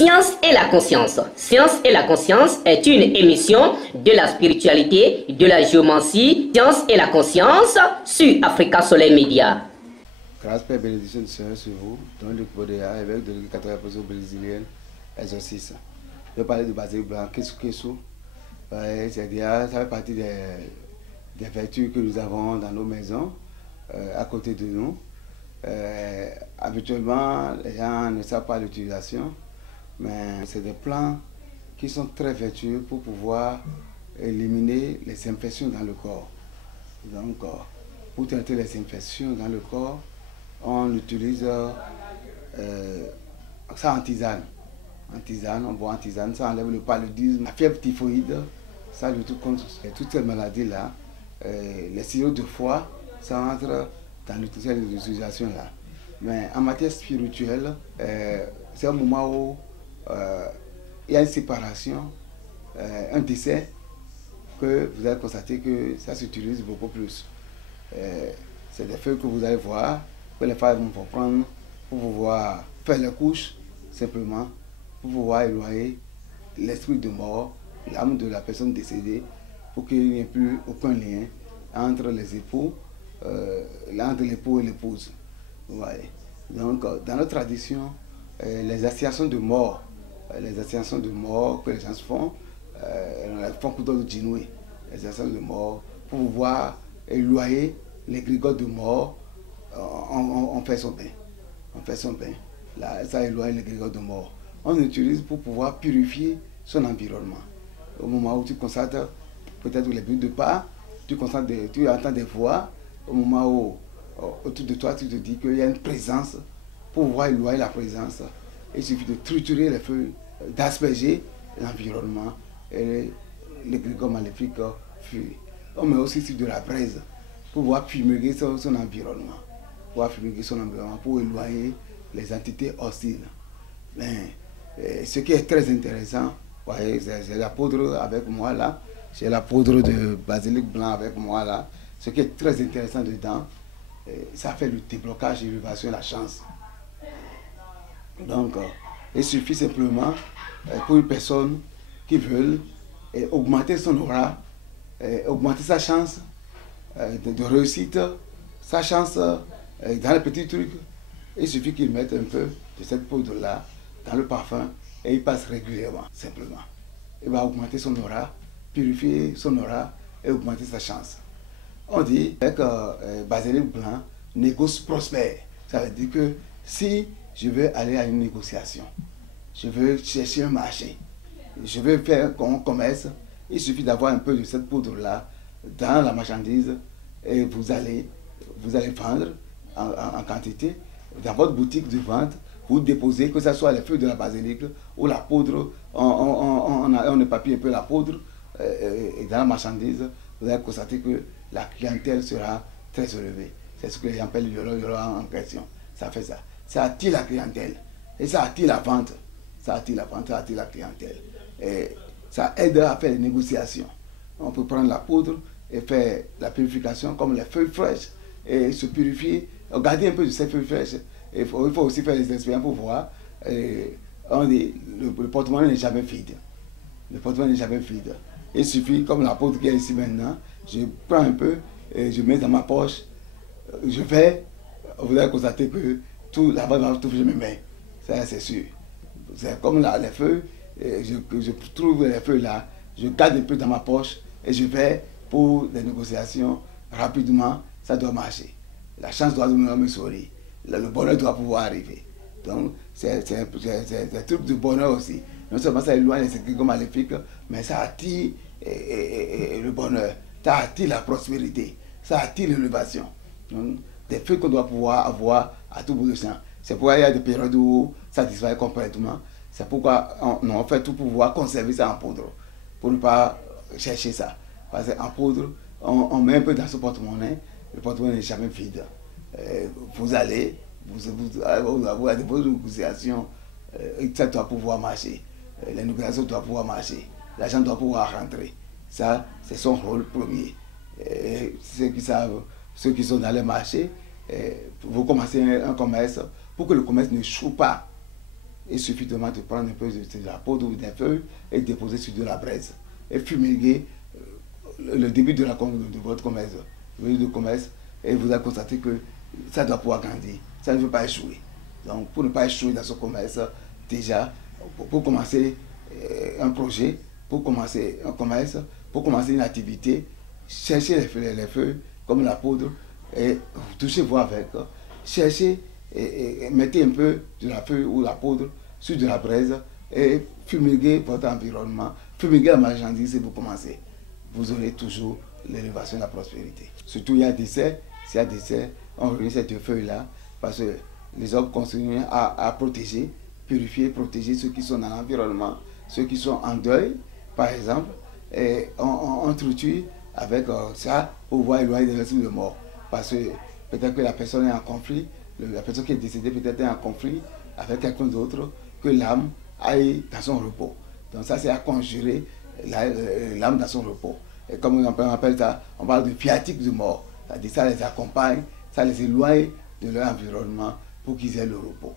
Science et la conscience. Science et la conscience est une émission de la spiritualité, de la géomancie, Science et la conscience sur Africa Soleil Média. Grâce Père, bénédiction du Seigneur sur vous, dans le Bodéa, évêque de l'Église catholique brésilienne, exorciste. Je vais parler de Basilique Blanc, qu'est-ce que c'est-à-dire, ça fait partie des vertus que nous avons dans nos maisons, à côté de nous. Habituellement, les gens ne savent pas l'utilisation, mais c'est des plantes qui sont très vertueux pour pouvoir éliminer les infections dans le corps. Donc, pour traiter les infections dans le corps, on utilise ça en tisane. En tisane, on boit en tisane, ça enlève le paludisme, la fièvre typhoïde, ça lutte contre toutes ces maladies-là. Les sirops de foie, ça entre dans l'utilisation-là. Mais en matière spirituelle, c'est un moment où il y a une séparation, un décès, que vous allez constater que ça s'utilise beaucoup plus. C'est des feuilles que vous allez voir, que les femmes vont prendre pour pouvoir faire les couches, simplement, pour pouvoir éloigner l'esprit de mort, l'âme de la personne décédée, pour qu'il n'y ait plus aucun lien entre les époux, entre l'époux et l'épouse. Ouais. Donc, dans notre tradition, les associations de mort que les gens font, font couteau de djinoué, les associations de mort, pour pouvoir éloigner les grégores de mort, on fait son bain. On fait son bain. Là, ça éloigne les grégores de mort. On l'utilise pour pouvoir purifier son environnement. Au moment où tu constates peut-être les bruits de pas, tu entends des voix, au moment où autour de toi tu te dis qu'il y a une présence, pour pouvoir éloigner la présence, il suffit de triturer les feuilles, d'asperger l'environnement et les grégores maléfiques fuient. On met aussi sur de la braise pour pouvoir fumiger son environnement. Pour éloigner les entités hostiles. Mais, ce qui est très intéressant, voyez, j'ai la poudre avec moi là, j'ai la poudre de basilic blanc avec moi là. Ce qui est très intéressant dedans, ça fait le déblocage, l'élévation, la chance. Donc, il suffit simplement pour une personne qui veut augmenter son aura, augmenter sa chance de réussite, sa chance dans les petits trucs. Il suffit qu'il mette un peu de cette poudre-là dans le parfum et il passe régulièrement, simplement. Il va augmenter son aura, purifier son aura et augmenter sa chance. On dit avec basilic blanc, négoce prospère. Ça veut dire que si je veux aller à une négociation, je veux chercher un marché, je veux faire un commerce, il suffit d'avoir un peu de cette poudre-là dans la marchandise et vous allez vendre en quantité. Dans votre boutique de vente, vous déposez, que ce soit les feuilles de la basilic ou la poudre, on épapille un peu la poudre et dans la marchandise, vous allez constater que la clientèle sera très élevée. C'est ce que les gens appellent le en question. Ça fait ça. Ça attire la clientèle et ça attire la vente. Ça attire la vente, ça attire la clientèle. Et ça aide à faire les négociations. On peut prendre la poudre et faire la purification comme les feuilles fraîches et se purifier. Garder un peu de ces feuilles fraîches. Il faut aussi faire des expériences pour voir. On dit, le porte-monnaie n'est jamais vide. Le porte-monnaie n'est jamais vide. Il suffit, comme la poudre qui est ici maintenant, je prends un peu et je mets dans ma poche. Je vais, vous allez constater que tout là-bas, tout je me mets. Ça, c'est sûr. C'est comme là, les feuilles, je trouve les feuilles là, je garde un peu dans ma poche et je vais pour des négociations rapidement, ça doit marcher. La chance doit me sourire. Le bonheur doit pouvoir arriver. Donc, c'est un truc de bonheur aussi. Non seulement ça éloigne les écrits maléfiques, mais ça attire le bonheur, ça attire la prospérité, ça attire l'élévation. Des feuilles qu'on doit pouvoir avoir à tout bout de champ. C'est pourquoi il y a des périodes où ça disparaît complètement. C'est pourquoi on fait tout pour pouvoir conserver ça en poudre, pour ne pas chercher ça. Parce qu'en poudre, on met un peu dans ce porte-monnaie, le porte-monnaie n'est jamais vide. Vous allez, vous avez vos négociations, ça doit pouvoir marcher. Les négociations doivent pouvoir marcher. L'argent doit pouvoir rentrer. Ça, c'est son rôle premier. Ceux qui savent, ceux qui sont dans les marchés, vous commencez un commerce pour que le commerce ne choue pas. il suffit de prendre un peu de la poudre ou des feuilles et déposer sur de la braise. Et fumiguer le début de votre commerce, et vous allez constater que ça doit pouvoir grandir. Ça ne veut pas échouer. Donc, pour ne pas échouer dans ce commerce, déjà, pour commencer un projet, pour commencer un commerce, pour commencer une activité, cherchez les feuilles comme la poudre et touchez-vous avec. Cherchez et mettez un peu de la feuille ou la poudre sur de la braise et fumiguez votre environnement, fumiguez la marchandise et vous commencez. Vous aurez toujours l'élévation de la prospérité. Surtout, il y a des serres, s'il y a des serres, on réunit ces deux feuilles-là parce que les hommes continuent à protéger, purifier, protéger ceux qui sont dans l'environnement, ceux qui sont en deuil, par exemple, et on entretient avec ça pour voir éloigner des esprits de mort. Parce que peut-être que la personne est en conflit, la personne qui est décédée peut-être est en conflit avec quelqu'un d'autre, que l'âme aille dans son repos. Donc ça, c'est à conjurer l'âme dans son repos. Et comme on appelle ça, on parle de viatique de mort. C'est-à-dire ça les accompagne, ça les éloigne de leur environnement pour qu'ils aient le repos.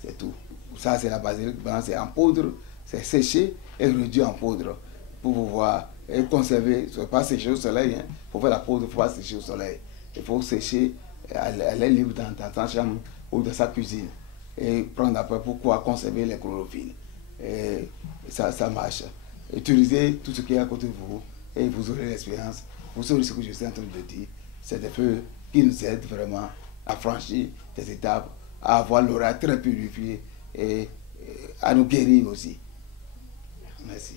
C'est tout. Ça, c'est la basilique, c'est en poudre, c'est séché et réduit en poudre pour pouvoir conserver. Il ne faut pas sécher au soleil. Hein. Pour faire la poudre, il ne faut pas sécher au soleil. Il faut sécher à l'air libre dans sa chambre ou dans sa cuisine et prendre après pour pouvoir conserver les chlorophylles. Et ça marche. Utilisez tout ce qui est à côté de vous et vous aurez l'expérience. Vous saurez ce que je suis en train de dire. C'est des feux qui nous aident vraiment à franchir des étapes, à avoir l'aura très purifié et à nous guérir aussi. Merci.